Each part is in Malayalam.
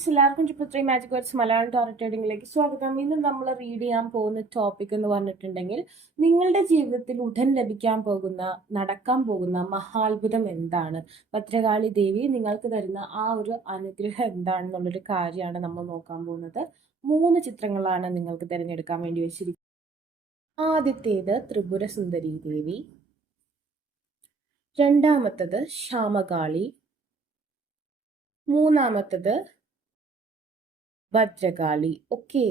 ഫ്രണ്ട്സ്, എല്ലാവർക്കും triple three magic words Malayalam tarot ട്രേഡിംഗിലേക്ക് സ്വാഗതം. ഇന്ന് നമ്മൾ റീഡ് ചെയ്യാൻ പോകുന്ന ടോപ്പിക് എന്ന് പറഞ്ഞിട്ടുണ്ടെങ്കിൽ, നിങ്ങളുടെ ജീവിതത്തിൽ ഉടൻ ലഭിക്കാൻ പോകുന്ന, നടക്കാൻ പോകുന്ന മഹാത്ഭുതം എന്താണ്? ഭദ്രകാളി ദേവി നിങ്ങൾക്ക് തരുന്ന ആ ഒരു അനുഗ്രഹം എന്താണെന്നുള്ളൊരു കാര്യമാണ് നമ്മൾ നോക്കാൻ പോകുന്നത്. 3 ചിത്രങ്ങളാണ് നിങ്ങൾക്ക് തിരഞ്ഞെടുക്കാൻ വേണ്ടി വെച്ചിരിക്കുന്നത്. ആദ്യത്തേത് ത്രിപുര സുന്ദരി ദേവി, രണ്ടാമത്തത് ശ്യാമകാളി, മൂന്നാമത്തത് ഭദ്രകാളി. ഓക്കെ,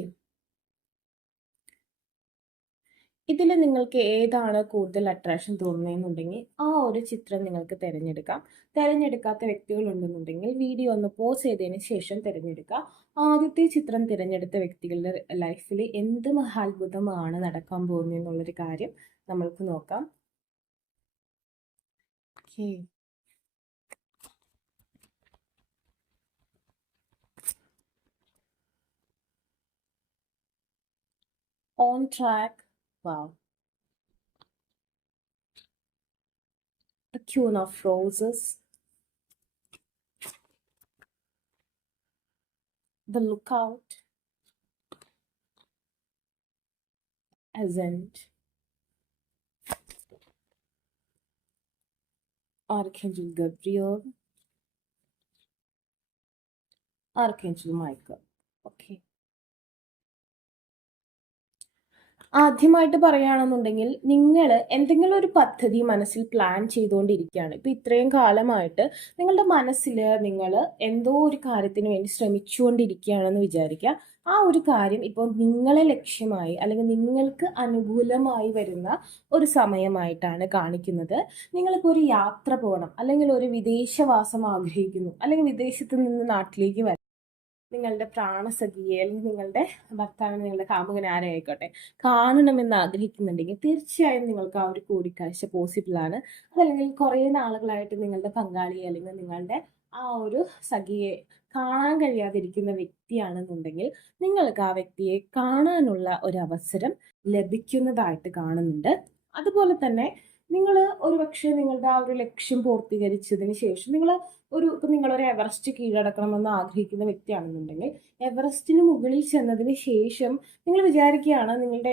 ഇതിൽ നിങ്ങൾക്ക് ഏതാണ് കൂടുതൽ അട്രാക്ഷൻ തോന്നുന്നതെന്നുണ്ടെങ്കിൽ ആ ഒരു ചിത്രം നിങ്ങൾക്ക് തിരഞ്ഞെടുക്കാം. തിരഞ്ഞെടുക്കാത്ത വ്യക്തികളുണ്ടെന്നുണ്ടെങ്കിൽ വീഡിയോ ഒന്ന് പോസ് ചെയ്തതിന് ശേഷം തിരഞ്ഞെടുക്കുക. ആദ്യത്തെ ചിത്രം തിരഞ്ഞെടുത്ത വ്യക്തികളുടെ ലൈഫിൽ എന്ത് മഹാത്ഭുതമാണ് നടക്കാൻ പോകുന്നതെന്നുള്ളൊരു കാര്യം നമ്മൾക്ക് നോക്കാം. Okay, on track. Wow. The Queen of Roses. The Lookout. Ascent. Archangel Gabriel. Archangel Michael. Okay. ആദ്യമായിട്ട് പറയുകയാണെന്നുണ്ടെങ്കിൽ, നിങ്ങൾ എന്തെങ്കിലും ഒരു പദ്ധതി മനസ്സിൽ പ്ലാൻ ചെയ്തുകൊണ്ടിരിക്കുകയാണ്. ഇപ്പം ഇത്രയും കാലമായിട്ട് നിങ്ങളുടെ മനസ്സിൽ നിങ്ങൾ എന്തോ ഒരു കാര്യത്തിന് വേണ്ടി ശ്രമിച്ചുകൊണ്ടിരിക്കുകയാണെന്ന് വിചാരിക്കുക. ആ ഒരു കാര്യം ഇപ്പോൾ നിങ്ങളെ ലക്ഷ്യമായി അല്ലെങ്കിൽ നിങ്ങൾക്ക് അനുകൂലമായി വരുന്ന ഒരു സമയമായിട്ടാണ് കാണിക്കുന്നത്. നിങ്ങളിപ്പോൾ ഒരു യാത്ര പോകണം, അല്ലെങ്കിൽ ഒരു വിദേശവാസം ആഗ്രഹിക്കുന്നു, അല്ലെങ്കിൽ വിദേശത്ത് നിന്ന് നാട്ടിലേക്ക് വരണം. നിങ്ങളുടെ പ്രാണസഖിയെ അല്ലെങ്കിൽ നിങ്ങളുടെ ഭർത്താവിനെ, നിങ്ങളുടെ കാമുകൻ ആരായിക്കോട്ടെ, കാണണമെന്ന് ആഗ്രഹിക്കുന്നുണ്ടെങ്കിൽ തീർച്ചയായും നിങ്ങൾക്ക് ആ ഒരു കൂടിക്കാഴ്ച പോസിബിളാണ്. അതല്ലെങ്കിൽ കുറേ നാളുകളായിട്ട് നിങ്ങളുടെ പങ്കാളിയെ അല്ലെങ്കിൽ നിങ്ങളുടെ ആ ഒരു സഖിയെ കാണാൻ കഴിയാതിരിക്കുന്ന വ്യക്തിയാണെന്നുണ്ടെങ്കിൽ നിങ്ങൾക്ക് ആ വ്യക്തിയെ കാണാനുള്ള ഒരു അവസരം ലഭിക്കുന്നതായിട്ട് കാണുന്നുണ്ട്. അതുപോലെ തന്നെ നിങ്ങൾ ഒരുപക്ഷെ നിങ്ങളുടെ ആ ഒരു ലക്ഷ്യം പൂർത്തീകരിച്ചതിന് ശേഷം ഇപ്പം നിങ്ങളൊരു എവറസ്റ്റ് കീഴടക്കണമെന്ന് ആഗ്രഹിക്കുന്ന വ്യക്തിയാണെന്നുണ്ടെങ്കിൽ, എവറസ്റ്റിന് മുകളിൽ ചെന്നതിന് ശേഷം നിങ്ങൾ വിചാരിക്കുകയാണ് നിങ്ങളുടെ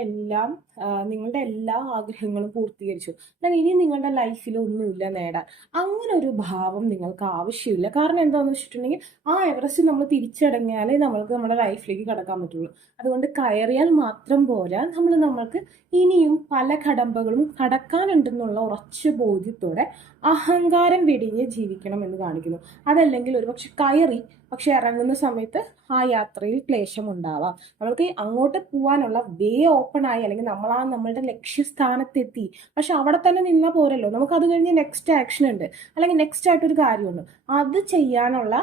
എല്ലാ ആഗ്രഹങ്ങളും പൂർത്തീകരിച്ചു, എന്നാൽ ഇനി നിങ്ങളുടെ ലൈഫിൽ ഒന്നുമില്ല നേടാൻ. അങ്ങനെ ഒരു ഭാവം നിങ്ങൾക്ക് ആവശ്യമില്ല. കാരണം എന്താണെന്ന് വെച്ചിട്ടുണ്ടെങ്കിൽ, ആ എവറസ്റ്റ് നമ്മൾ തിരിച്ചടങ്ങിയാലേ നമ്മൾക്ക് നമ്മുടെ ലൈഫിലേക്ക് കടക്കാൻ പറ്റുള്ളൂ. അതുകൊണ്ട് കയറിയാൽ മാത്രം പോരാ, നമ്മൾക്ക് ഇനിയും പല കടമ്പകളും കടക്കാനുണ്ടെന്നുള്ള ഉറച്ച ബോധ്യത്തോടെ അഹങ്കാരം വെടിഞ്ഞ് ജീവിക്കണം എന്ന് കാണിക്കുന്നു. അതല്ലെങ്കിൽ ഒരുപക്ഷെ കയറി പക്ഷെ ഇറങ്ങുന്ന സമയത്ത് ആ യാത്രയിൽ ക്ലേശം ഉണ്ടാവാം. നമുക്ക് അങ്ങോട്ട് പോകാനുള്ള വേ ഓപ്പൺ ആയി, അല്ലെങ്കിൽ നമ്മളുടെ ലക്ഷ്യസ്ഥാനത്തെത്തി, പക്ഷെ അവിടെ തന്നെ നിന്നാൽ പോരല്ലോ. നമുക്ക് അത് കഴിഞ്ഞ് നെക്സ്റ്റ് ആക്ഷൻ ഉണ്ട്, അല്ലെങ്കിൽ നെക്സ്റ്റ് ആയിട്ടൊരു കാര്യമുണ്ട്. അത് ചെയ്യാനുള്ള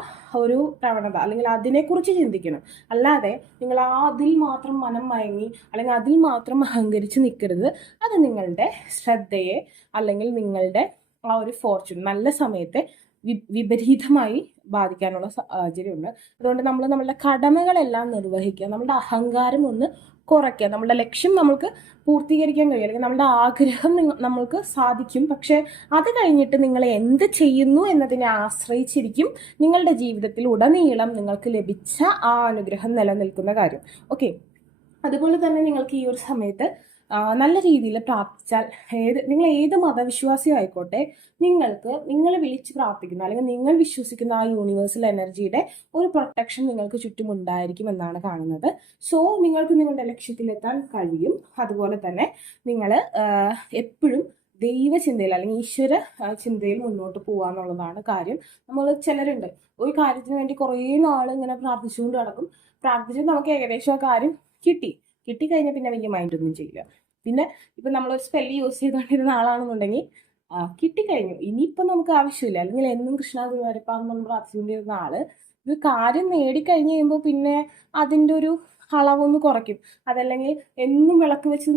ഒരു പ്രവണത, അല്ലെങ്കിൽ അതിനെക്കുറിച്ച് ചിന്തിക്കണം. അല്ലാതെ നിങ്ങൾ അതിൽ മാത്രം മനം മയങ്ങി അല്ലെങ്കിൽ അതിൽ മാത്രം അഹങ്കരിച്ച് നിൽക്കരുത്. അത് നിങ്ങളുടെ ശ്രദ്ധയെ അല്ലെങ്കിൽ നിങ്ങളുടെ ആ ഒരു ഫോർച്യൂൺ നല്ല സമയത്തെ വിപരീതമായി ബാധിക്കാനുള്ള സാഹചര്യമുണ്ട്. അതുകൊണ്ട് നമ്മൾ നമ്മളുടെ കടമകളെല്ലാം നിർവഹിക്കുക, നമ്മുടെ അഹങ്കാരം ഒന്ന് കുറയ്ക്കുക. നമ്മുടെ ലക്ഷ്യം നമ്മൾക്ക് പൂർത്തീകരിക്കാൻ കഴിയും, അല്ലെങ്കിൽ നമ്മുടെ ആഗ്രഹം നമ്മൾക്ക് സാധിക്കും. പക്ഷെ അത് കഴിഞ്ഞിട്ട് നിങ്ങൾ എന്ത് ചെയ്യുന്നു എന്നതിനെ ആശ്രയിച്ചിരിക്കും നിങ്ങളുടെ ജീവിതത്തിൽ ഉടനീളം നിങ്ങൾക്ക് ലഭിച്ച ആ അനുഗ്രഹം നിലനിൽക്കുന്ന കാര്യം. ഓക്കെ, അതുപോലെ തന്നെ നിങ്ങൾക്ക് ഈ ഒരു സമയത്ത് നല്ല രീതിയിൽ പ്രാർത്ഥിച്ചാൽ, നിങ്ങൾ ഏത് മതവിശ്വാസി ആയിക്കോട്ടെ, നിങ്ങൾ വിളിച്ച് പ്രാർത്ഥിക്കുന്ന അല്ലെങ്കിൽ നിങ്ങൾ വിശ്വസിക്കുന്ന ആ യൂണിവേഴ്സൽ എനർജിയുടെ ഒരു പ്രൊട്ടക്ഷൻ നിങ്ങൾക്ക് ചുറ്റും ഉണ്ടായിരിക്കും എന്നാണ് കാണുന്നത്. സോ നിങ്ങൾക്ക് നിങ്ങളുടെ ലക്ഷ്യത്തിലെത്താൻ കഴിയും. അതുപോലെ തന്നെ നിങ്ങൾ എപ്പോഴും ദൈവചിന്തയിൽ അല്ലെങ്കിൽ ഈശ്വര ചിന്തയിൽ മുന്നോട്ട് പോകാന്നുള്ളതാണ് കാര്യം. ചിലരുണ്ട് ഒരു കാര്യത്തിന് വേണ്ടി കുറേ നാൾ ഇങ്ങനെ പ്രാർത്ഥിച്ചുകൊണ്ട് നടക്കും. പ്രാർത്ഥിച്ച് നമുക്ക് ഏകദേശം ആ കാര്യം കിട്ടിക്കഴിഞ്ഞാൽ പിന്നെ വലിയ മൈൻഡൊന്നും ചെയ്യില്ല. പിന്നെ ഇപ്പം നമ്മളൊരു സ്പെല്ല് യൂസ് ചെയ്തുകൊണ്ടിരുന്ന ആളാണെന്നുണ്ടെങ്കിൽ കിട്ടിക്കഴിഞ്ഞു, ഇനിയിപ്പം നമുക്ക് ആവശ്യമില്ല. അല്ലെങ്കിൽ എന്നും കൃഷ്ണ ഗുരുവായൂരപ്പ നമ്മൾ പ്രാർത്ഥിച്ചുകൊണ്ടിരുന്ന ആള് ഒരു കാര്യം നേടിക്കഴിഞ്ഞ് കഴിയുമ്പോൾ പിന്നെ അതിൻ്റെ ഒരു അളവൊന്ന് കുറയ്ക്കും. അതല്ലെങ്കിൽ എന്നും വിളക്ക് വെച്ച്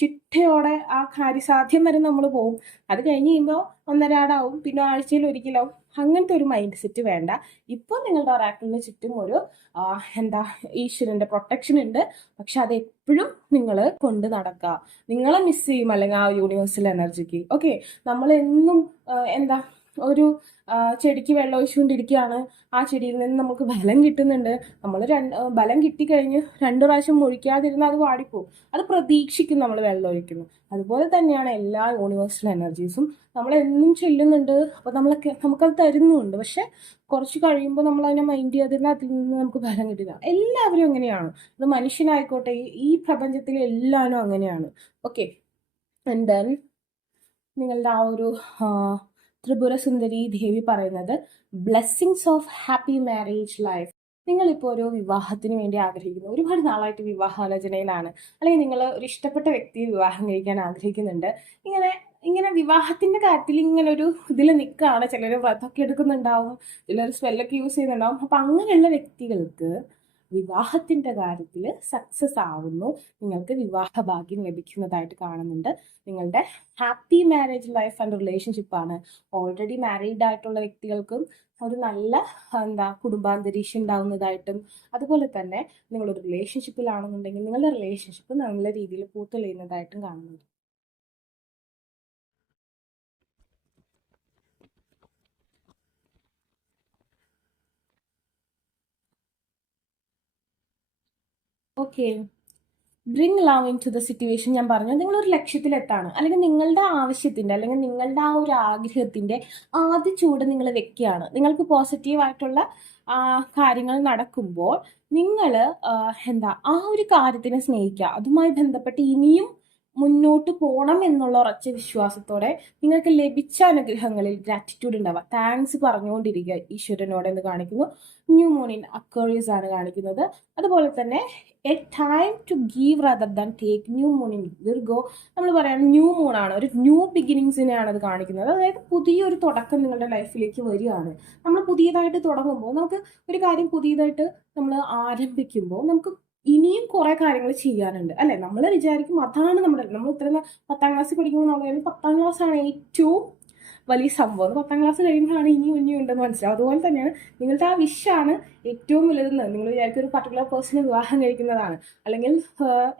ചിട്ടയോടെ ആ കാര്യസാധ്യം വരെ നമ്മൾ പോകും. അത് കഴിഞ്ഞ് കഴിയുമ്പോൾ ഒന്നരാടാവും, പിന്നെ ആഴ്ചയിൽ ഒരിക്കലാവും. അങ്ങനത്തെ ഒരു മൈൻഡ് സെറ്റ് വേണ്ട. ഇപ്പോൾ നിങ്ങളുടെ ഒറാക്കിളിന് ചുറ്റും ഒരു ഈശ്വരൻ്റെ പ്രൊട്ടക്ഷൻ ഉണ്ട്. പക്ഷെ അത് എപ്പോഴും നിങ്ങൾ കൊണ്ട് നടക്കുക. നിങ്ങളെ മിസ് ചെയ്യും അല്ലെങ്കിൽ ആ യൂണിവേഴ്സൽ എനർജിക്ക്. ഓക്കെ, നമ്മളെന്നും ഒരു ചെടിക്ക് വെള്ളം ഒഴിച്ചുകൊണ്ടിരിക്കുകയാണ്, ആ ചെടിയിൽ നിന്ന് നമുക്ക് ബലം കിട്ടുന്നുണ്ട്. നമ്മൾ ബലം കിട്ടിക്കഴിഞ്ഞ് 2 പ്രാവശ്യം ഒഴിക്കാതിരുന്നാൽ അത് വാടിപ്പോവും. അത് പ്രതീക്ഷിക്കും നമ്മൾ വെള്ളം ഒഴിക്കുന്നു. അതുപോലെ തന്നെയാണ് എല്ലാ യൂണിവേഴ്സൽ എനർജീസും. നമ്മളെന്നും ചെല്ലുന്നുണ്ട്, അപ്പോൾ നമുക്കത് തരുന്നുമുണ്ട്. പക്ഷെ കുറച്ച് കഴിയുമ്പോൾ നമ്മൾ അതിനെ മൈൻഡ് ചെയ്യാതിരുന്നാൽ അതിൽ നിന്ന് നമുക്ക് ബലം കിട്ടില്ല. എല്ലാവരും അങ്ങനെയാണ്. അത് മനുഷ്യനായിക്കോട്ടെ, ഈ പ്രപഞ്ചത്തിലെ എല്ലാവരും അങ്ങനെയാണ്. ഓക്കെ. ആൻഡ് ദെൻ നിങ്ങളുടെ ആ ഒരു ത്രിപുര സുന്ദരി ദേവി പറയുന്നത് blessings of happy marriage life. നിങ്ങളിപ്പോൾ ഒരു വിവാഹത്തിന് വേണ്ടി ആഗ്രഹിക്കുന്നു, ഒരുപാട് നാളായിട്ട് വിവാഹാലോചനയിലാണ്, അല്ലെങ്കിൽ നിങ്ങൾ ഒരു ഇഷ്ടപ്പെട്ട വ്യക്തിയെ വിവാഹം കഴിക്കാൻ ആഗ്രഹിക്കുന്നുണ്ട്. ഇങ്ങനെ ഇങ്ങനെ വിവാഹത്തിന്റെ കാര്യത്തിൽ ഇങ്ങനെ ഒരു ഇതിൽ നിൽക്കുകയാണ്. ചിലർ വ്രതമൊക്കെ എടുക്കുന്നുണ്ടാവും, ചിലർ സ്പെല്ലൊക്കെ യൂസ് ചെയ്യുന്നുണ്ടാവും. അപ്പം അങ്ങനെയുള്ള വ്യക്തികൾക്ക് വിവാഹത്തിന്റെ കാര്യത്തിൽ സക്സസ് ആവുന്നു, നിങ്ങൾക്ക് വിവാഹ ഭാഗ്യം ലഭിക്കുന്നതായിട്ട് കാണുന്നുണ്ട്. നിങ്ങളുടെ ഹാപ്പി മാരേജ് ലൈഫ് ആൻഡ് റിലേഷൻഷിപ്പാണ്. ഓൾറെഡി മാരീഡ് ആയിട്ടുള്ള വ്യക്തികൾക്കും ഒരു നല്ല കുടുംബാന്തരീക്ഷം ഉണ്ടാവുന്നതായിട്ടും, അതുപോലെ തന്നെ നിങ്ങളൊരു റിലേഷൻഷിപ്പിലാണെന്നുണ്ടെങ്കിൽ നിങ്ങളുടെ റിലേഷൻഷിപ്പ് നല്ല രീതിയിൽ പൂത്തെളിയുന്നതായിട്ടും കാണുന്നുണ്ട്. Okay. Bring love into the situation. ഞാൻ പറഞ്ഞു, നിങ്ങളൊരു ലക്ഷ്യത്തിലെത്താണ്, അല്ലെങ്കിൽ നിങ്ങളുടെ ആവശ്യത്തിൻ്റെ, അല്ലെങ്കിൽ നിങ്ങളുടെ ആ ഒരു ആഗ്രഹത്തിൻ്റെ ആദ്യ ചൂട് നിങ്ങൾ വെക്കുകയാണ്. നിങ്ങൾക്ക് പോസിറ്റീവായിട്ടുള്ള കാര്യങ്ങൾ നടക്കുമ്പോൾ നിങ്ങൾ ആ ഒരു കാര്യത്തിനെ സ്നേഹിക്കുക. അതുമായി ബന്ധപ്പെട്ട് ഇനിയും മുന്നോട്ട് പോകണം എന്നുള്ള ഉറച്ച വിശ്വാസത്തോടെ നിങ്ങൾക്ക് ലഭിച്ച അനുഗ്രഹങ്ങളിൽ ഗ്രാറ്റിറ്റ്യൂഡ് ഉണ്ടാവുക, താങ്ക്സ് പറഞ്ഞുകൊണ്ടിരിക്കുക ഈശ്വരനോട് എന്ന് കാണിക്കുന്നു. ന്യൂ മൂൺ ഇൻ അക്വേറിയസ് ആണ് കാണിക്കുന്നത്. അതുപോലെ തന്നെ a time to give rather than take. New moon in Virgo. നമ്മൾ പറയുന്നത് ന്യൂ മൂൺ ആണ്, ഒരു ന്യൂ ബിഗിനിങ്സിനെയാണ് അത് കാണിക്കുന്നത്. അതായത് പുതിയൊരു തുടക്കം നിങ്ങളുടെ ലൈഫിലേക്ക് വരികയാണ്. നമ്മൾ പുതിയതായിട്ട് തുടങ്ങുമ്പോൾ, നമുക്ക് ഒരു കാര്യം പുതിയതായിട്ട് നമ്മൾ ആരംഭിക്കുമ്പോൾ നമുക്ക് ഇനിയും കുറെ കാര്യങ്ങൾ ചെയ്യാനുണ്ട്, അല്ലെ? നമ്മൾ വിചാരിക്കും അതാണ് നമ്മൾ ഇത്ര 10ാം ക്ലാസ്സിൽ പഠിക്കുമ്പോൾ നമ്മൾ 10ാം ക്ലാസ് ആണ് ഏറ്റവും വലിയ സംഭവം, 10ാം ക്ലാസ് കഴിയുമ്പോഴാണ് ഇനിയും ഉണ്ടെന്ന് മനസ്സിലാവും. അതുപോലെ തന്നെയാണ് നിങ്ങളുടെ ആ വിഷാണ് ഏറ്റവും വലുതെന്ന്. നിങ്ങൾ വിചാരിക്കും ഒരു പർട്ടിക്കുലർ പേഴ്സണെ വിവാഹം കഴിക്കുന്നതാണ്, അല്ലെങ്കിൽ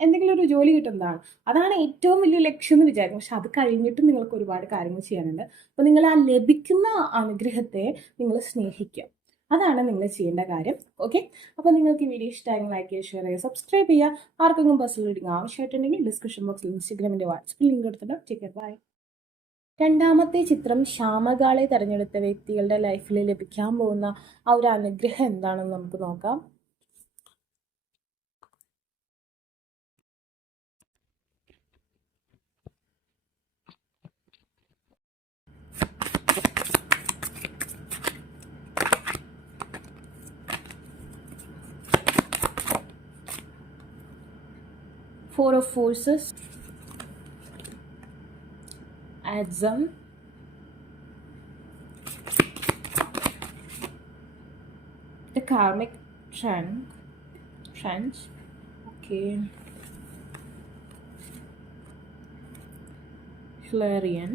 എന്തെങ്കിലും ഒരു ജോലി കിട്ടുന്നതാണ്, അതാണ് ഏറ്റവും വലിയ ലക്ഷ്യം എന്ന് വിചാരിക്കും. പക്ഷെ അത് കഴിഞ്ഞിട്ട് നിങ്ങൾക്ക് ഒരുപാട് കാര്യങ്ങൾ ചെയ്യാനുണ്ട്. അപ്പോൾ നിങ്ങൾ ആ ലഭിക്കുന്ന അനുഗ്രഹത്തെ നിങ്ങൾ സ്നേഹിക്കുക, അതാണ് നിങ്ങൾ ചെയ്യേണ്ട കാര്യം. ഓക്കെ. അപ്പോൾ നിങ്ങൾക്ക് ഈ വീഡിയോ ഇഷ്ടമായെങ്കിൽ ലൈക്ക് ചെയ്യുക, ഷെയർ ചെയ്യുക, സബ്സ്ക്രൈബ് ചെയ്യുക. ആർക്കെങ്കിലും പേഴ്സണൽ റീഡിംഗ് ആവശ്യമായിട്ടുണ്ടെങ്കിൽ ഡിസ്ക്രിപ്ഷൻ ബോക്സിൽ ഇൻസ്റ്റാഗ്രാമിൻ്റെ വാട്സപ്പിൽ ലിങ്ക് എടുത്തിട്ട് ടേക്ക് കെയർ, ബൈ. രണ്ടാമത്തെ ചിത്രം ശ്യാമകാളെ തിരഞ്ഞെടുത്ത വ്യക്തികളുടെ ലൈഫിൽ ലഭിക്കാൻ പോകുന്ന ആ ഒരു അനുഗ്രഹം എന്താണെന്ന് നമുക്ക് നോക്കാം. Four of Forces, Adzam, the Karmic Trench, okay, Hilarion,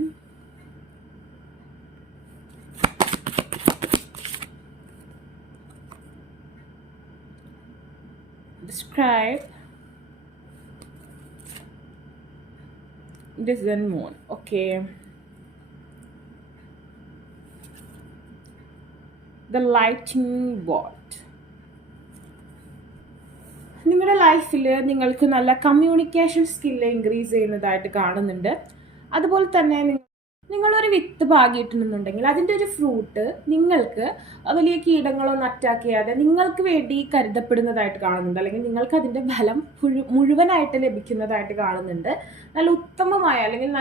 Describe, this then moon, okay, the lightning bolt. നിങ്ങളുടെ ലൈഫിൽ നിങ്ങൾക്ക് നല്ല കമ്മ്യൂണിക്കേഷൻ സ്കില്ല് ഇൻക്രീസ് ചെയ്യുന്നതായിട്ട് കാണുന്നുണ്ട്. അതുപോലെ തന്നെ നിങ്ങളൊരു വിത്ത് പാകിയിട്ടുണ്ടെന്നുണ്ടെങ്കിൽ അതിൻ്റെ ഒരു ഫ്രൂട്ട് നിങ്ങൾക്ക് വലിയ കീടങ്ങളൊന്നും അറ്റാക്ക് ചെയ്യാതെ നിങ്ങൾക്ക് വേണ്ടി കരുതപ്പെടുന്നതായിട്ട് കാണുന്നുണ്ട്, അല്ലെങ്കിൽ നിങ്ങൾക്ക് അതിൻ്റെ ഫലം മുഴുവനായിട്ട് ലഭിക്കുന്നതായിട്ട് കാണുന്നുണ്ട്. നല്ല ഉത്തമമായ, അല്ലെങ്കിൽ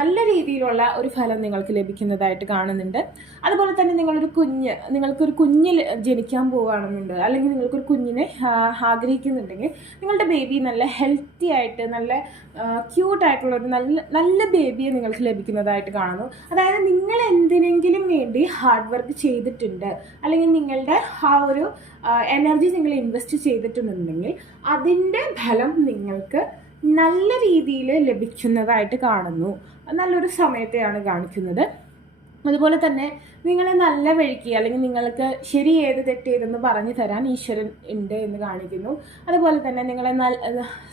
നല്ല രീതിയിലുള്ള ഒരു ഫലം നിങ്ങൾക്ക് ലഭിക്കുന്നതായിട്ട് കാണുന്നുണ്ട്. അതുപോലെ തന്നെ നിങ്ങൾക്കൊരു കുഞ്ഞ് ജനിക്കാൻ പോവുകയാണെന്നുണ്ട്, അല്ലെങ്കിൽ നിങ്ങൾക്കൊരു കുഞ്ഞിനെ ആഗ്രഹിക്കുന്നുണ്ടെങ്കിൽ നിങ്ങളുടെ ബേബി നല്ല ഹെൽത്തി ആയിട്ട്, നല്ല ക്യൂട്ടായിട്ടുള്ള ഒരു നല്ല ബേബിയെ നിങ്ങൾക്ക് ലഭിക്കുന്നതായിട്ട് കാണുന്നു. അതായത് നിങ്ങൾ എന്തിനെങ്കിലും വേണ്ടി ഹാർഡ് വർക്ക് ചെയ്തിട്ടുണ്ട്, അല്ലെങ്കിൽ നിങ്ങളുടെ ആ ഒരു എനർജി നിങ്ങൾ ഇൻവെസ്റ്റ് ചെയ്തിട്ടുണ്ടെങ്കിൽ അതിൻ്റെ ഫലം നിങ്ങൾക്ക് നല്ല രീതിയിൽ ലഭിക്കുന്നതായിട്ട് കാണുന്നു. നല്ലൊരു സമയത്തെയാണ് കാണിക്കുന്നത്. അതുപോലെ തന്നെ നിങ്ങളെ നല്ല വഴിക്ക്, അല്ലെങ്കിൽ നിങ്ങൾക്ക് ശരി ഏത് തെറ്റേതെന്ന് പറഞ്ഞു തരാൻ ഈശ്വരൻ ഉണ്ട് എന്ന് കാണിക്കുന്നു. അതുപോലെ തന്നെ നിങ്ങളെ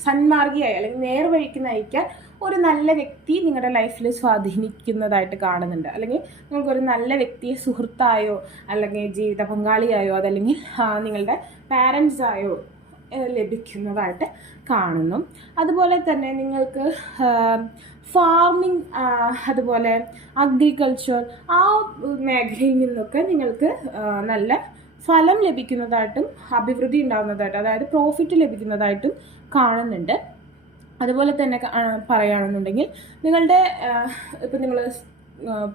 സന്മാർഗിയായി, അല്ലെങ്കിൽ നേർവഴിക്ക് നയിക്കാൻ ഒരു നല്ല വ്യക്തി നിങ്ങളുടെ ലൈഫിൽ സ്വാധീനിക്കുന്നതായിട്ട് കാണുന്നുണ്ട്. അല്ലെങ്കിൽ നിങ്ങൾക്കൊരു നല്ല വ്യക്തിയെ സുഹൃത്തായോ അല്ലെങ്കിൽ ജീവിത പങ്കാളിയായോ അതല്ലെങ്കിൽ നിങ്ങളുടെ പാരൻസായോ ലഭിക്കുന്നതായിട്ട് കാണുന്നു. അതുപോലെ തന്നെ നിങ്ങൾക്ക് ഫാർമിംഗ് അതുപോലെ അഗ്രികൾച്ചർ ആ മേഖലയിൽ നിന്നൊക്കെ നിങ്ങൾക്ക് നല്ല ഫലം ലഭിക്കുന്നതായിട്ടും അഭിവൃദ്ധി ഉണ്ടാകുന്നതായിട്ടും അതായത് പ്രോഫിറ്റ് ലഭിക്കുന്നതായിട്ടും കാണുന്നുണ്ട്. അതുപോലെ തന്നെ പറയുകയാണെന്നുണ്ടെങ്കിൽ നിങ്ങളുടെ ഇപ്പം നിങ്ങൾ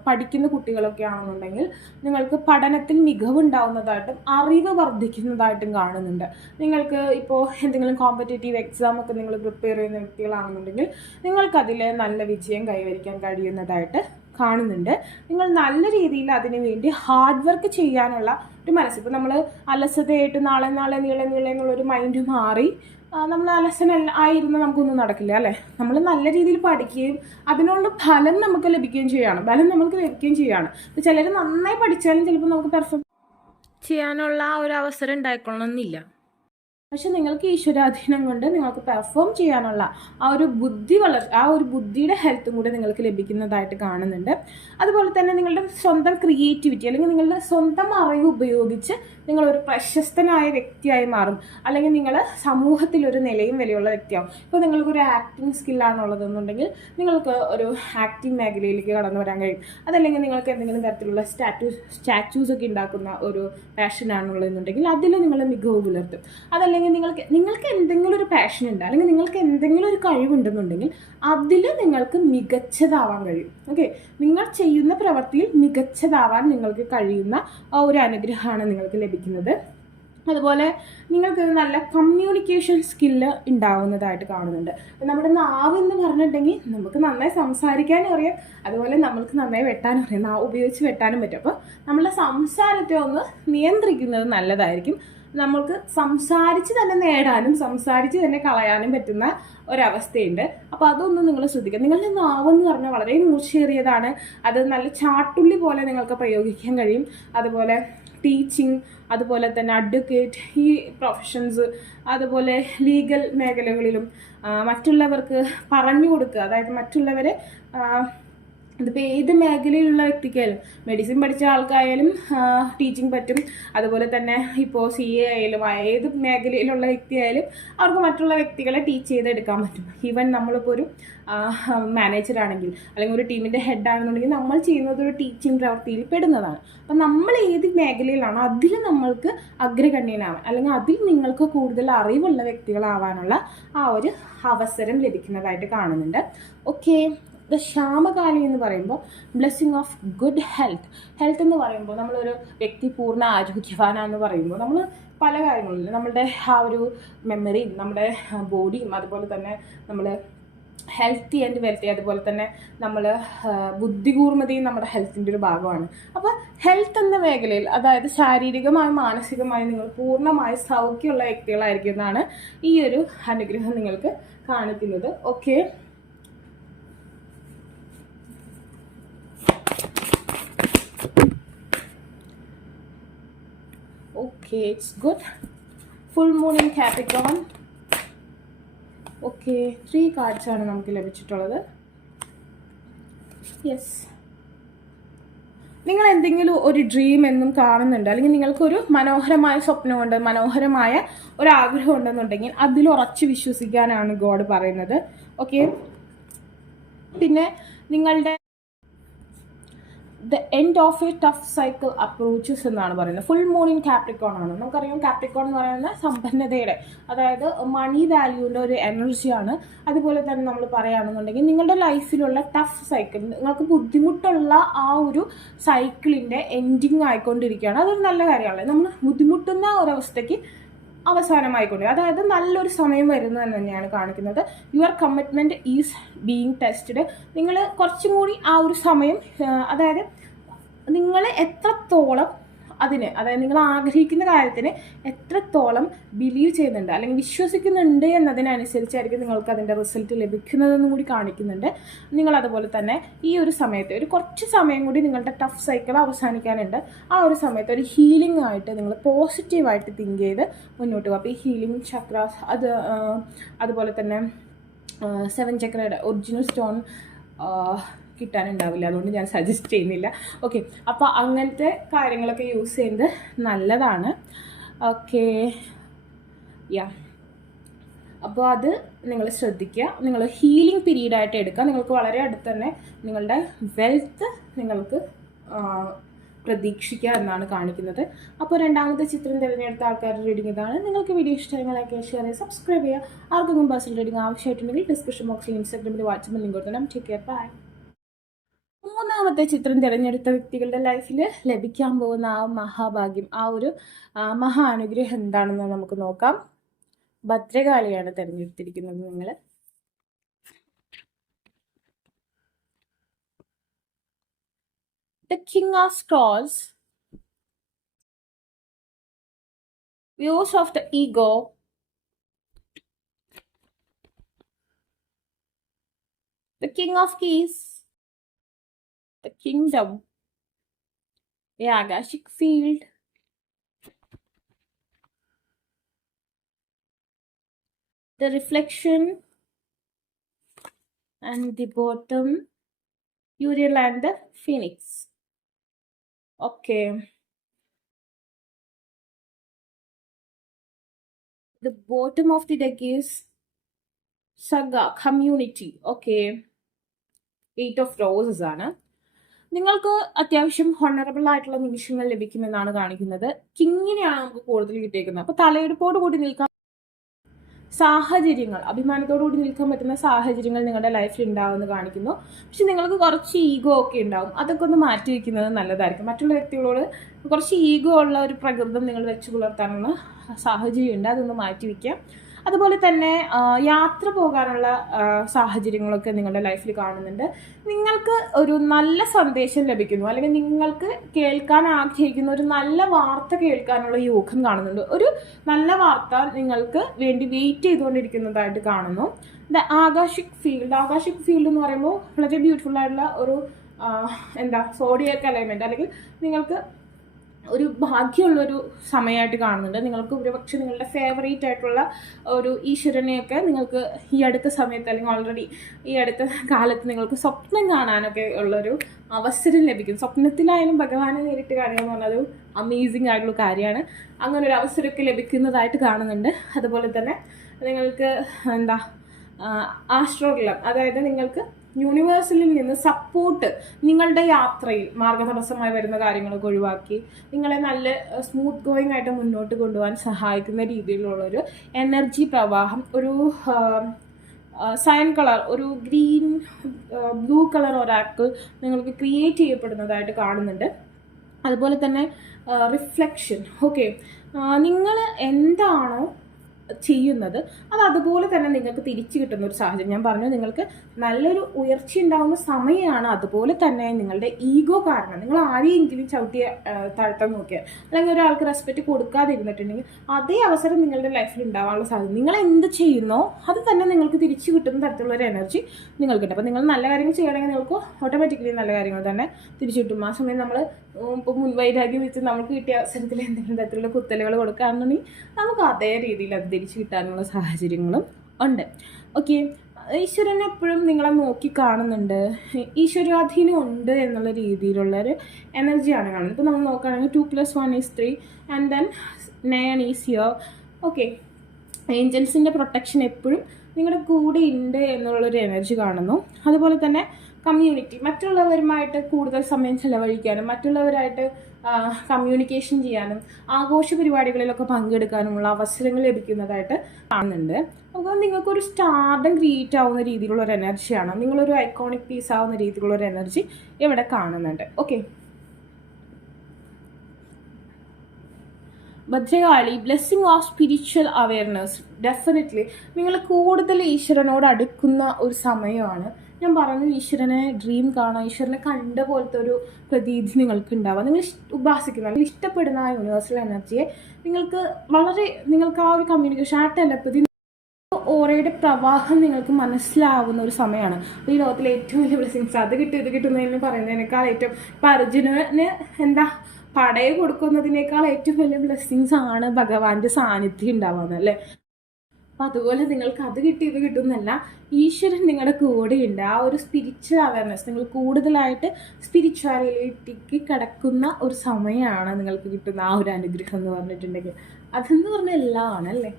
പഠിക്കുന്ന കുട്ടികളൊക്കെ ആണെന്നുണ്ടെങ്കിൽ നിങ്ങൾക്ക് പഠനത്തിൽ മികവുണ്ടാവുന്നതായിട്ടും അറിവ് വർദ്ധിക്കുന്നതായിട്ടും കാണുന്നുണ്ട്. നിങ്ങൾക്ക് ഇപ്പോൾ എന്തെങ്കിലും കോമ്പറ്റേറ്റീവ് എക്സാം ഒക്കെ നിങ്ങൾ പ്രിപ്പയർ ചെയ്യുന്ന വ്യക്തികളാണെന്നുണ്ടെങ്കിൽ നിങ്ങൾക്കതിൽ നല്ല വിജയം കൈവരിക്കാൻ കഴിയുന്നതായിട്ട് കാണുന്നുണ്ട്. നിങ്ങൾ നല്ല രീതിയിൽ അതിനു വേണ്ടി ഹാർഡ് വർക്ക് ചെയ്യാനുള്ള ഒരു മനസ്സ്, ഇപ്പോൾ നമ്മൾ അലസതയായിട്ട് നാളെ നീളെ എന്നുള്ളൊരു മൈൻഡ് മാറി നമ്മൾ ആയിരുന്നു നമുക്കൊന്നും നടക്കില്ല അല്ലേ. നമ്മൾ നല്ല രീതിയിൽ പഠിക്കുകയും അതിനുള്ള ഫലം നമുക്ക് ലഭിക്കുകയും ചെയ്യുകയാണ്, ഫലം നമുക്ക് ലഭിക്കുകയും ചെയ്യുകയാണ്. ഇപ്പോൾ ചിലർ നന്നായി പഠിച്ചാലും ചിലപ്പോൾ നമുക്ക് പെർഫോം ചെയ്യാനുള്ള ഒരു അവസരം ഉണ്ടായിക്കൊള്ളണമെന്നില്ല. പക്ഷെ നിങ്ങൾക്ക് ഈശ്വരാധീനം കൊണ്ട് നിങ്ങൾക്ക് പെർഫോം ചെയ്യാനുള്ള ആ ഒരു ബുദ്ധിയുടെ ഹെൽത്തും കൂടെ നിങ്ങൾക്ക് ലഭിക്കുന്നതായിട്ട് കാണുന്നുണ്ട്. അതുപോലെ തന്നെ നിങ്ങളുടെ സ്വന്തം ക്രിയേറ്റിവിറ്റി അല്ലെങ്കിൽ നിങ്ങളുടെ സ്വന്തം അറിവ് ഉപയോഗിച്ച് നിങ്ങളൊരു പ്രശസ്തനായ വ്യക്തിയായി മാറും, അല്ലെങ്കിൽ നിങ്ങൾ സമൂഹത്തിൽ ഒരു നിലയും വിലയുള്ള വ്യക്തിയാവും. ഇപ്പോൾ നിങ്ങൾക്കൊരു ആക്ടിങ് സ്കില്ലാണുള്ളതെന്നുണ്ടെങ്കിൽ നിങ്ങൾക്ക് ഒരു ആക്ടിങ് മേഖലയിലേക്ക് കടന്നു വരാൻ കഴിയും. അതല്ലെങ്കിൽ നിങ്ങൾക്ക് എന്തെങ്കിലും തരത്തിലുള്ള സ്റ്റാറ്റ്യൂസ് ഒക്കെ ഉണ്ടാക്കുന്ന ഒരു പാഷനാണുള്ളതെന്നുണ്ടെങ്കിൽ അതിൽ നിങ്ങൾ മികവ് പുലർത്തും. അതല്ലെങ്കിൽ നിങ്ങൾക്ക് എന്തെങ്കിലും ഒരു പാഷൻ ഉണ്ട് അല്ലെങ്കിൽ നിങ്ങൾക്ക് എന്തെങ്കിലും ഒരു കഴിവുണ്ടെന്നുണ്ടെങ്കിൽ അതിൽ നിങ്ങൾക്ക് മികച്ചതാവാൻ കഴിയും. ഓക്കെ, നിങ്ങൾ ചെയ്യുന്ന പ്രവൃത്തിയിൽ മികച്ചതാവാൻ നിങ്ങൾക്ക് കഴിയുന്ന ഒരു അനുഗ്രഹമാണ് നിങ്ങൾക്ക് ലഭിക്കുന്നത്. അതുപോലെ നിങ്ങൾക്ക് നല്ല കമ്മ്യൂണിക്കേഷൻ സ്കില്ല് ഉണ്ടാവുന്നതായിട്ട് കാണുന്നുണ്ട്. നമ്മുടെ നാവ് എന്ന് പറഞ്ഞിട്ടുണ്ടെങ്കിൽ നമുക്ക് നന്നായി സംസാരിക്കാനും അറിയാം, അതുപോലെ നമ്മൾക്ക് നന്നായി വെട്ടാനും അറിയാം, നാവ് ഉപയോഗിച്ച് വെട്ടാനും പറ്റും. അപ്പോൾ നമ്മളുടെ സംസാരത്തെ ഒന്ന് നിയന്ത്രിക്കുന്നത് നല്ലതായിരിക്കും. നമ്മൾക്ക് സംസാരിച്ച് തന്നെ നേടാനും സംസാരിച്ച് തന്നെ കളയാനും പറ്റുന്ന ഒരവസ്ഥയുണ്ട്. അപ്പോൾ അതൊന്നും നിങ്ങൾ ശ്രദ്ധിക്കുക. നിങ്ങളുടെ നാവെന്ന് പറഞ്ഞാൽ വളരെ മൂർച്ചയേറിയതാണ്. അത് നല്ല ചാട്ടുള്ളി പോലെ നിങ്ങൾക്ക് പ്രയോഗിക്കാൻ കഴിയും. അതുപോലെ ടീച്ചിങ്, അതുപോലെ തന്നെ അഡ്വക്കേറ്റ്, ഈ പ്രൊഫഷൻസ്, അതുപോലെ ലീഗൽ മേഖലകളിലും മറ്റുള്ളവർക്ക് പറഞ്ഞു കൊടുക്കുക, അതായത് മറ്റുള്ളവരെ ഇതിപ്പോൾ ഏത് മേഖലയിലുള്ള വ്യക്തിക്കായാലും, മെഡിസിൻ പഠിച്ച ആൾക്കായാലും ടീച്ചിങ് പറ്റും. അതുപോലെ തന്നെ ഇപ്പോൾ CA ആയാലും ഏത് മേഖലയിലുള്ള വ്യക്തിയായാലും അവർക്ക് മറ്റുള്ള വ്യക്തികളെ ടീച്ച് ചെയ്തെടുക്കാൻ പറ്റും. ഈവൻ നമ്മളിപ്പോൾ ഒരു മാനേജറാണെങ്കിൽ അല്ലെങ്കിൽ ഒരു ടീമിൻ്റെ ഹെഡാണെന്നുണ്ടെങ്കിൽ നമ്മൾ ചെയ്യുന്നത് ഒരു ടീച്ചിങ് പ്രവൃത്തിയിൽ പെടുന്നതാണ്. അപ്പം നമ്മൾ ഏത് മേഖലയിലാണോ അതിൽ നമ്മൾക്ക് അഗ്രഗണ്യനാവാൻ അല്ലെങ്കിൽ അതിൽ നിങ്ങൾക്ക് കൂടുതൽ അറിവുള്ള വ്യക്തികളാവാനുള്ള ആ ഒരു അവസരം ലഭിക്കുന്നതായിട്ട് കാണുന്നുണ്ട്. ഓക്കെ, ക്ഷാമകാലി എന്ന് പറയുമ്പോൾ ബ്ലെസ്സിങ് ഓഫ് ഗുഡ് ഹെൽത്ത് എന്ന് പറയുമ്പോൾ നമ്മളൊരു വ്യക്തി പൂർണ്ണ ആരോഗ്യവാനാന്ന് പറയുമ്പോൾ നമ്മൾ പല കാര്യങ്ങളിലും നമ്മളുടെ ആ ഒരു മെമ്മറിയും നമ്മുടെ ബോഡിയും അതുപോലെ തന്നെ നമ്മൾ ഹെൽത്തി ആൻഡ് വെൽത്തി, അതുപോലെ തന്നെ നമ്മൾ ബുദ്ധികൂർമ്മതയും നമ്മുടെ ഹെൽത്തിൻ്റെ ഒരു ഭാഗമാണ്. അപ്പോൾ ഹെൽത്ത് എന്ന മേഖലയിൽ അതായത് ശാരീരികമായും മാനസികമായും നിങ്ങൾ പൂർണ്ണമായി സൗഖ്യമുള്ള വ്യക്തികളായിരിക്കും എന്നാണ് ഈ ഒരു അനുഗ്രഹം നിങ്ങൾക്ക് കാണിക്കുന്നത്. Okay, it's good. Full moon in Capricorn. Okay, 3 cards ആണ് നമുക്ക് ലഭിച്ചിട്ടുള്ളത്. യെസ്, നിങ്ങൾ എന്തെങ്കിലും ഒരു ഡ്രീം എന്നും കാണുന്നുണ്ട് അല്ലെങ്കിൽ നിങ്ങൾക്കൊരു മനോഹരമായ സ്വപ്നമുണ്ട്, മനോഹരമായ ഒരു ആഗ്രഹം ഉണ്ടെന്നുണ്ടെങ്കിൽ അതിൽ ഉറച്ചു വിശ്വസിക്കാനാണ് ഗോഡ് പറയുന്നത്. ഓക്കെ, പിന്നെ നിങ്ങളുടെ the end of A tough cycle approaches എന്നാണ് പറയുന്നത്. ഫുൾ മൂൺ ഇൻ കാപ്രിക്കോൺ ആണ്. നമുക്കറിയാം കാപ്രിക്കോൺ എന്ന് പറയുന്നത് സമ്പന്നതയുടെ, അതായത് മണി വാല്യൂവിൻ്റെ ഒരു എനർജിയാണ്. അതുപോലെ തന്നെ നമ്മൾ പറയുകയാണെന്നുണ്ടെങ്കിൽ നിങ്ങളുടെ ലൈഫിലുള്ള ടഫ് സൈക്കിൾ, നിങ്ങൾക്ക് ബുദ്ധിമുട്ടുള്ള ആ ഒരു സൈക്കിളിൻ്റെ എൻഡിങ് ആയിക്കൊണ്ടിരിക്കുകയാണ്. അതൊരു നല്ല കാര്യമാണ്. നമ്മൾ ബുദ്ധിമുട്ടുന്ന ഒരവസ്ഥയ്ക്ക് അവസാനമായിക്കൊണ്ട്, അതായത് നല്ലൊരു സമയം വരുന്നു എന്ന് തന്നെയാണ് കാണിക്കുന്നത്. Your commitment is being tested. നിങ്ങൾ കുറച്ചും കൂടി ആ ഒരു സമയം, അതായത് നിങ്ങൾ എത്രത്തോളം അതായത് നിങ്ങൾ ആഗ്രഹിക്കുന്ന കാര്യത്തിന് എത്രത്തോളം ബിലീവ് ചെയ്യുന്നുണ്ട് അല്ലെങ്കിൽ വിശ്വസിക്കുന്നുണ്ട് എന്നതിനനുസരിച്ചായിരിക്കും നിങ്ങൾക്ക് അതിൻ്റെ റിസൾട്ട് ലഭിക്കുന്നതെന്നും കൂടി കാണിക്കുന്നുണ്ട്. നിങ്ങളതുപോലെ തന്നെ ഈ ഒരു സമയത്ത് ഒരു കുറച്ച് സമയം കൂടി നിങ്ങളുടെ ടഫ് സൈക്കിൾ അവസാനിക്കാനുണ്ട്. ആ ഒരു സമയത്ത് ഒരു ഹീലിംഗ് ആയിട്ട് നിങ്ങൾ പോസിറ്റീവായിട്ട് തിങ്ക് ചെയ്ത് മുന്നോട്ട് പോകും. അപ്പോൾ ഈ ഹീലിംഗ് ചക്രാസ് അതുപോലെ തന്നെ സെവൻ ചക്രയുടെ ഒറിജിനൽ സ്റ്റോൺ കിട്ടാനുണ്ടാവില്ല, അതുകൊണ്ട് ഞാൻ സജസ്റ്റ് ചെയ്യുന്നില്ല. ഓക്കെ, അപ്പോൾ അങ്ങനത്തെ കാര്യങ്ങളൊക്കെ യൂസ് ചെയ്യുന്നത് നല്ലതാണ്. ഓക്കെ, യാ, അപ്പോൾ അത് നിങ്ങൾ ശ്രദ്ധിക്കുക. നിങ്ങൾ ഹീലിംഗ് പീരീഡായിട്ട് എടുക്കുക. നിങ്ങൾക്ക് വളരെ അടുത്ത് തന്നെ നിങ്ങളുടെ വെൽത്ത് നിങ്ങൾക്ക് പ്രതീക്ഷിക്കുക എന്നാണ് കാണിക്കുന്നത്. അപ്പോൾ രണ്ടാമത്തെ ചിത്രം തിരഞ്ഞെടുത്ത ആൾക്കാരുടെ റീഡിംഗ് ഇതാണ്. നിങ്ങൾക്ക് വീഡിയോ ഇഷ്ടമെങ്കിൽ ലൈക്ക് ചെയ്യുക, ഷെയർ ചെയ്യുക, സബ്സ്ക്രൈബ് ചെയ്യുക. ആർക്കെങ്കിലും പേഴ്സണൽ റീഡിംഗ് ആവശ്യമായിട്ടുണ്ടെങ്കിൽ ഡിസ്ക്രിപ്ഷൻ ബോക്സിൽ ഇൻസ്റ്റാഗ്രാമിൽ വാട്സപ്പിൽ ലിങ്ക് കൊടുക്കണം. Take care, bye. മൂന്നാമത്തെ ചിത്രം തിരഞ്ഞെടുത്ത വ്യക്തികളുടെ ലൈഫിൽ ലഭിക്കാൻ പോകുന്ന ആ മഹാഭാഗ്യം, ആ ഒരു മഹാ അനുഗ്രഹം എന്താണെന്ന് നമുക്ക് നോക്കാം. ഭദ്രകാളിയാണ് തിരഞ്ഞെടുത്തിരിക്കുന്നത് നിങ്ങൾ. The King of Scrolls, Views of the Ego, the King of Keys, the Kingdom, the Akashic Field, the Reflection, and the bottom, Uriel and the Phoenix. Okay. The bottom of the deck is Saga, Community. Okay. 8 of Roses ആണ്. നിങ്ങൾക്ക് അത്യാവശ്യം ഹോണറബിൾ ആയിട്ടുള്ള നിമിഷങ്ങൾ ലഭിക്കുമെന്നാണ് കാണിക്കുന്നത്. കിങ്ങിനെയാണ് നമുക്ക് കൂടുതൽ കിട്ടിയേക്കുന്നത്. അപ്പോൾ തലയെടുപ്പോട് കൂടി നിൽക്കാൻ സാഹചര്യങ്ങൾ, അഭിമാനത്തോടു കൂടി നിൽക്കാൻ പറ്റുന്ന സാഹചര്യങ്ങൾ നിങ്ങളുടെ ലൈഫിൽ ഉണ്ടാവുമെന്ന് കാണിക്കുന്നു. പക്ഷെ നിങ്ങൾക്ക് കുറച്ച് ഈഗോ ഒക്കെ ഉണ്ടാവും. അതൊക്കെ ഒന്ന് മാറ്റി വയ്ക്കുന്നത് നല്ലതായിരിക്കും. മറ്റുള്ള വ്യക്തികളോട് കുറച്ച് ഈഗോ ഉള്ള ഒരു പ്രകൃതം നിങ്ങൾ വെച്ച് പുലർത്താനുള്ള സാഹചര്യമുണ്ട്. അതൊന്ന് മാറ്റി വയ്ക്കാം. അതുപോലെ തന്നെ യാത്ര പോകാനുള്ള സാഹചര്യങ്ങളൊക്കെ നിങ്ങളുടെ ലൈഫിൽ കാണുന്നുണ്ട്. നിങ്ങൾക്ക് ഒരു നല്ല സന്ദേശം ലഭിക്കുന്നു, അല്ലെങ്കിൽ നിങ്ങൾക്ക് കേൾക്കാൻ ആഗ്രഹിക്കുന്ന ഒരു നല്ല വാർത്ത കേൾക്കാനുള്ള യോഗം കാണുന്നുണ്ട്. ഒരു നല്ല വാർത്ത നിങ്ങൾക്ക് വേണ്ടി വെയിറ്റ് ചെയ്തുകൊണ്ടിരിക്കുന്നതായിട്ട് കാണുന്നു. ആകാശിക് ഫീൽഡ് എന്ന് പറയുമ്പോൾ വളരെ ബ്യൂട്ടിഫുൾ ആയിട്ടുള്ള ഒരു സോഡിയക് എലമെന്റ്, അല്ലെങ്കിൽ നിങ്ങൾക്ക് ഒരു ഭാഗ്യമുള്ളൊരു സമയമായിട്ട് കാണുന്നുണ്ട്. നിങ്ങൾക്ക് ഒരുപക്ഷെ നിങ്ങളുടെ ഫേവറേറ്റ് ആയിട്ടുള്ള ഒരു ഈശ്വരനെയൊക്കെ നിങ്ങൾക്ക് ഈ അടുത്ത സമയത്ത്, അല്ലെങ്കിൽ ഓൾറെഡി ഈ അടുത്ത കാലത്ത് നിങ്ങൾക്ക് സ്വപ്നം കാണാനൊക്കെ ഉള്ളൊരു അവസരം ലഭിക്കും. സ്വപ്നത്തിലായാലും ഭഗവാനെ നേരിട്ട് കാണുക എന്ന് പറഞ്ഞാൽ ഒരു അമേസിങ് ആയിട്ടുള്ള കാര്യമാണ്. അങ്ങനെ ഒരു അവസരമൊക്കെ ലഭിക്കുന്നതായിട്ട് കാണുന്നുണ്ട്. അതുപോലെ തന്നെ നിങ്ങൾക്ക് ആസ്ട്രോഗ്ലം, അതായത് നിങ്ങൾക്ക് യൂണിവേഴ്സിലിൽ നിന്ന് സപ്പോർട്ട് നിങ്ങളുടെ യാത്രയിൽ മാർഗതടസ്സമായി വരുന്ന കാര്യങ്ങളൊക്കെ ഒഴിവാക്കി നിങ്ങളെ നല്ല സ്മൂത്ത് ഗോയിങ് ആയിട്ട് മുന്നോട്ട് കൊണ്ടുപോകാൻ സഹായിക്കുന്ന രീതിയിലുള്ളൊരു എനർജി പ്രവാഹം, ഒരു സയൻ കളർ, ഒരു ഗ്രീൻ ബ്ലൂ കളർ ഒരാൾക്ക് നിങ്ങൾക്ക് ക്രിയേറ്റ് ചെയ്യപ്പെടുന്നതായിട്ട് കാണുന്നുണ്ട്. അതുപോലെ തന്നെ റിഫ്ലക്ഷൻ. ഓക്കെ, നിങ്ങൾ എന്താണോ ചെയ്യുന്നത് അത് അതുപോലെ തന്നെ നിങ്ങൾക്ക് തിരിച്ചു കിട്ടുന്ന ഒരു സാഹചര്യം. ഞാൻ പറഞ്ഞു, നിങ്ങൾക്ക് നല്ലൊരു ഉയർച്ച ഉണ്ടാകുന്ന സമയമാണ്. അതുപോലെ തന്നെ നിങ്ങളുടെ ഈഗോ കാരണം നിങ്ങൾ ആരെയെങ്കിലും ചവിട്ടിയ താഴ്ത്താൻ നോക്കിയാൽ, അല്ലെങ്കിൽ ഒരാൾക്ക് റെസ്പെക്റ്റ് കൊടുക്കാതിരുന്നിട്ടുണ്ടെങ്കിൽ അതേ അവസരം നിങ്ങളുടെ ലൈഫിൽ ഉണ്ടാവാനുള്ള സാധ്യത. നിങ്ങൾ എന്ത് ചെയ്യുന്നോ അത് തന്നെ നിങ്ങൾക്ക് തിരിച്ചു കിട്ടുന്ന തരത്തിലുള്ള ഒരു എനർജി നിങ്ങൾക്കുണ്ട്. അപ്പോൾ നിങ്ങൾ നല്ല കാര്യങ്ങൾ ചെയ്യണമെങ്കിൽ നിങ്ങൾക്ക് ഓട്ടോമാറ്റിക്കലി നല്ല കാര്യങ്ങൾ തന്നെ തിരിച്ചു കിട്ടും. ആ സമയം നമ്മൾ ഇപ്പോൾ മുൻവൈരാഗ്യം വെച്ച് നമുക്ക് കിട്ടിയ അവസരത്തിൽ എന്തെങ്കിലും തരത്തിലുള്ള കുത്തലുകൾ കൊടുക്കുകയാണെന്നുണ്ടെങ്കിൽ നമുക്ക് അതേ രീതിയിൽ അത് തിരിച്ചു കിട്ടാനുള്ള സാഹചര്യങ്ങളും ഉണ്ട്. ഓക്കെ, ഈശ്വരൻ എപ്പോഴും നിങ്ങളെ നോക്കി കാണുന്നുണ്ട്, ഈശ്വരാധീനം ഉണ്ട് എന്നുള്ള രീതിയിലുള്ളൊരു എനർജിയാണ് കാണുന്നത്. ഇപ്പോൾ നമ്മൾ നോക്കുകയാണെങ്കിൽ 2+1 is 3 and then 9 is here. Okay, ഏഞ്ചൽസിൻ്റെ പ്രൊട്ടക്ഷൻ എപ്പോഴും നിങ്ങളുടെ കൂടെ ഉണ്ട് എന്നുള്ളൊരു എനർജി കാണുന്നു. അതുപോലെ തന്നെ കമ്മ്യൂണിറ്റി, മറ്റുള്ളവരുമായിട്ട് കൂടുതൽ സമയം ചെലവഴിക്കാനും മറ്റുള്ളവരായിട്ട് കമ്മ്യൂണിക്കേഷൻ ചെയ്യാനും ആഘോഷ പരിപാടികളിലൊക്കെ പങ്കെടുക്കാനുമുള്ള അവസരങ്ങൾ ലഭിക്കുന്നതായിട്ട് കാണുന്നുണ്ട്. അപ്പോൾ നിങ്ങൾക്കൊരു സ്റ്റാർഡം ക്രിയേറ്റ് ആവുന്ന രീതിയിലുള്ള ഒരു എനർജിയാണ്, നിങ്ങളൊരു ഐക്കോണിക് പീസ് ആവുന്ന രീതിയിലുള്ള ഒരു എനർജി ഇവിടെ കാണുന്നുണ്ട്. Okay, Bhadrakali, blessing of spiritual awareness. Definitely നിങ്ങൾ കൂടുതൽ ഈശ്വരനോട് അടുക്കുന്ന ഒരു സമയമാണ്. ഞാൻ പറഞ്ഞു, ഈശ്വരനെ ഡ്രീം കാണാം, ഈശ്വരനെ കണ്ട പോലത്തെ ഒരു പ്രതീതി നിങ്ങൾക്ക് ഉണ്ടാവാം. നിങ്ങൾ ഉപാസിക്കുന്ന, നിങ്ങൾ ഇഷ്ടപ്പെടുന്ന ആ യൂണിവേഴ്സൽ എനർജിയെ നിങ്ങൾക്ക് ആ ഒരു കമ്മ്യൂണിക്കേഷൻ, ആ ടെലപ്പതി, ഓറയുടെ പ്രവാഹം നിങ്ങൾക്ക് മനസ്സിലാവുന്ന ഒരു സമയമാണ്. ഈ ലോകത്തിലെ ഏറ്റവും വലിയ ബ്ലെസ്സിങ്സ് അത് കിട്ടും ഇത് കിട്ടുന്നതിന് പറയുന്നതിനേക്കാൾ ഏറ്റവും ഇപ്പം അർജുനന് പടയെ കൊടുക്കുന്നതിനേക്കാൾ ഏറ്റവും വലിയ ബ്ലെസ്സിങ്സ് ആണ് ഭഗവാന്റെ സാന്നിധ്യം ഉണ്ടാവുന്നത്, അല്ലേ? അപ്പം അതുപോലെ നിങ്ങൾക്ക് അത് കിട്ടി ഇത് കിട്ടുന്നല്ല, ഈശ്വരൻ നിങ്ങളുടെ കൂടെയുണ്ട്. ആ ഒരു സ്പിരിച്വൽ അവയർനെസ്, നിങ്ങൾ കൂടുതലായിട്ട് സ്പിരിച്വാലിറ്റിക്ക് കിടക്കുന്ന ഒരു സമയമാണ് നിങ്ങൾക്ക് കിട്ടുന്ന ആ ഒരു അനുഗ്രഹം എന്ന് പറഞ്ഞിട്ടുണ്ടെങ്കിൽ. അതെന്ന് പറഞ്ഞാൽ എല്ലാം ആണല്ലേ.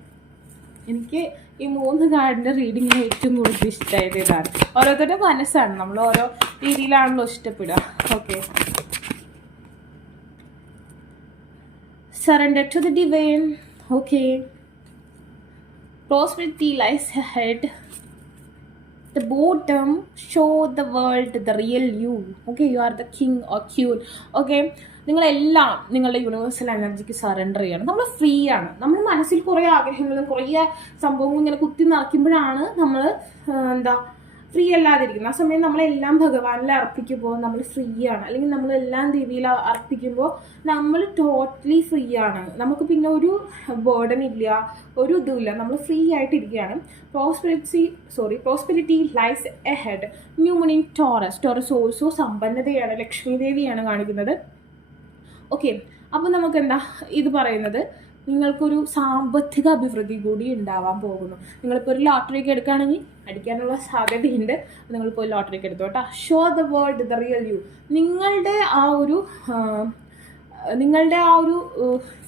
എനിക്ക് ഈ 3 കാർഡിൻ്റെ റീഡിങ്ങിന് ഏറ്റവും കൂടുതൽ ഇഷ്ടമായത് ഇതാണ്. ഓരോരുത്തരുടെ മനസ്സാണ്, നമ്മൾ ഓരോ രീതിയിലാണല്ലോ ഇഷ്ടപ്പെടുക. Okay, surrender to the divine. Okay, prosperity lies ahead. The bottom show the world the real you. Okay, you are the king or queen. Okay, നിങ്ങളെല്ലാം നിങ്ങളുടെ യൂണിവേഴ്സൽ എനർജിക്ക് സറണ്ടർ ചെയ്യണം. നമ്മൾ ഫ്രീ ആണ്. നമ്മൾ മനസ്സിൽ കുറേ ആഗ്രഹങ്ങളും കുറേ സംഭവങ്ങളും ഇങ്ങനെ കുത്തി നിറയ്ക്കുമ്പോഴാണ് നമ്മൾ ഫ്രീ അല്ലാതിരിക്കുന്നത്. ആ സമയം നമ്മളെല്ലാം ഭഗവാനിൽ അർപ്പിക്കുമ്പോൾ നമ്മൾ ഫ്രീ ആണ്. അല്ലെങ്കിൽ നമ്മളെല്ലാം ദേവിയിൽ അർപ്പിക്കുമ്പോൾ നമ്മൾ ടോട്ടലി ഫ്രീ ആണ്. നമുക്ക് പിന്നെ ഒരു ബേർഡൻ ഇല്ല, ഒരു ഇതുമില്ല. നമ്മൾ ഫ്രീ ആയിട്ടിരിക്കുകയാണ്. Prosperity lies ahead. New meaning Taurus also സമ്പന്നതയാണ്, ലക്ഷ്മി ദേവിയാണ് കാണിക്കുന്നത്. ഓക്കെ, അപ്പോൾ നമുക്ക് ഇത് പറയുന്നത് നിങ്ങൾക്കൊരു സാമ്പത്തിക അഭിവൃദ്ധി കൂടി ഉണ്ടാവാൻ പോകുന്നു. നിങ്ങളിപ്പോൾ ഒരു ലോട്ടറിക്ക് എടുക്കുകയാണെങ്കിൽ അടിക്കാനുള്ള സാധ്യതയുണ്ട്. നിങ്ങളിപ്പോൾ ലോട്ടറിക്ക് എടുത്തു കേട്ടോ. Show the world the real U. നിങ്ങളുടെ ആ ഒരു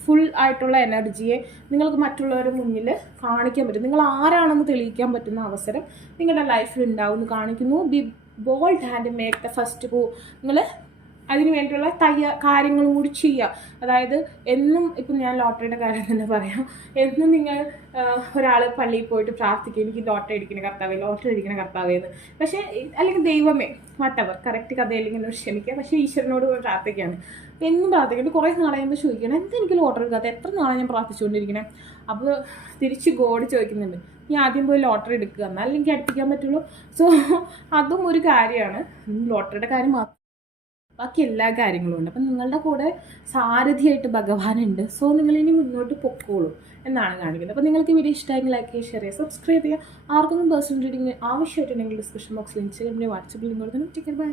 ഫുൾ ആയിട്ടുള്ള എനർജിയെ നിങ്ങൾക്ക് മറ്റുള്ളവരുടെ മുന്നിൽ കാണിക്കാൻ പറ്റും. നിങ്ങൾ ആരാണെന്ന് തെളിയിക്കാൻ പറ്റുന്ന അവസരം നിങ്ങളുടെ ലൈഫിൽ ഉണ്ടാവും എന്ന് കാണിക്കുന്നു. Be bold and make the first move. നിങ്ങൾ അതിന് വേണ്ടിയുള്ള കാര്യങ്ങളും കൂടി ചെയ്യുക. അതായത് എന്നും ഇപ്പം ഞാൻ ലോട്ടറിയുടെ കാര്യം തന്നെ പറയാം. എന്നും നിങ്ങൾ ഒരാൾ പള്ളിയിൽ പോയിട്ട് പ്രാർത്ഥിക്കുക, എനിക്ക് ലോട്ടറി അടിക്കുന്ന കർത്താവേ എന്ന്. പക്ഷേ അല്ലെങ്കിൽ ദൈവമേ വട്ടവർ കറക്റ്റ് കഥയില്ലെങ്കിൽ എന്നോട് ക്ഷമിക്കുക. പക്ഷേ ഈശ്വരനോട് പോയി പ്രാർത്ഥിക്കുകയാണ്. എന്നും പ്രാർത്ഥിക്കുന്നത് കുറേ നാളെ കഴിയുമ്പോൾ ചോദിക്കണം, എനിക്ക് ലോട്ടറി എടുക്കാത്ത, എത്ര നാളെ ഞാൻ പ്രാർത്ഥിച്ചുകൊണ്ടിരിക്കണേ. അപ്പോൾ തിരിച്ച് ഗോഡ് ചോദിക്കുന്നുണ്ട്, ഞാൻ ആദ്യം പോയി ലോട്ടറി എടുക്കുക, എന്നാൽ എനിക്ക് അടുപ്പിക്കാൻ പറ്റുള്ളൂ. സോ അതും ഒരു കാര്യമാണ്. ലോട്ടറിയുടെ കാര്യം മാത്രം, ബാക്കി എല്ലാ കാര്യങ്ങളും ഉണ്ട്. അപ്പം നിങ്ങളുടെ കൂടെ സാരഥിയായിട്ട് ഭഗവാനുണ്ട്. സോ നിങ്ങളിനി മുന്നോട്ട് പൊക്കോളൂ എന്നാണ് കാണിക്കുന്നത്. അപ്പോൾ നിങ്ങൾക്ക് വീഡിയോ ഇഷ്ടമായെങ്കിൽ ലൈക്ക് ചെയ്യുക, ഷെയർ ചെയ്യുക, സബ്സ്ക്രൈബ് ചെയ്യുക. ആർക്കൊന്നും പേഴ്സണൽ റീഡിംഗ് ആവശ്യമായിട്ടുണ്ടെങ്കിൽ ഡിസ്ക്രിപ്ഷൻ ബോക്സിൽ ഇൻസ്റ്റാഗ്രാമിൻ്റെ വാട്സപ്പിൽ ലിങ്ക് കൊടുക്കണം. Take care, by.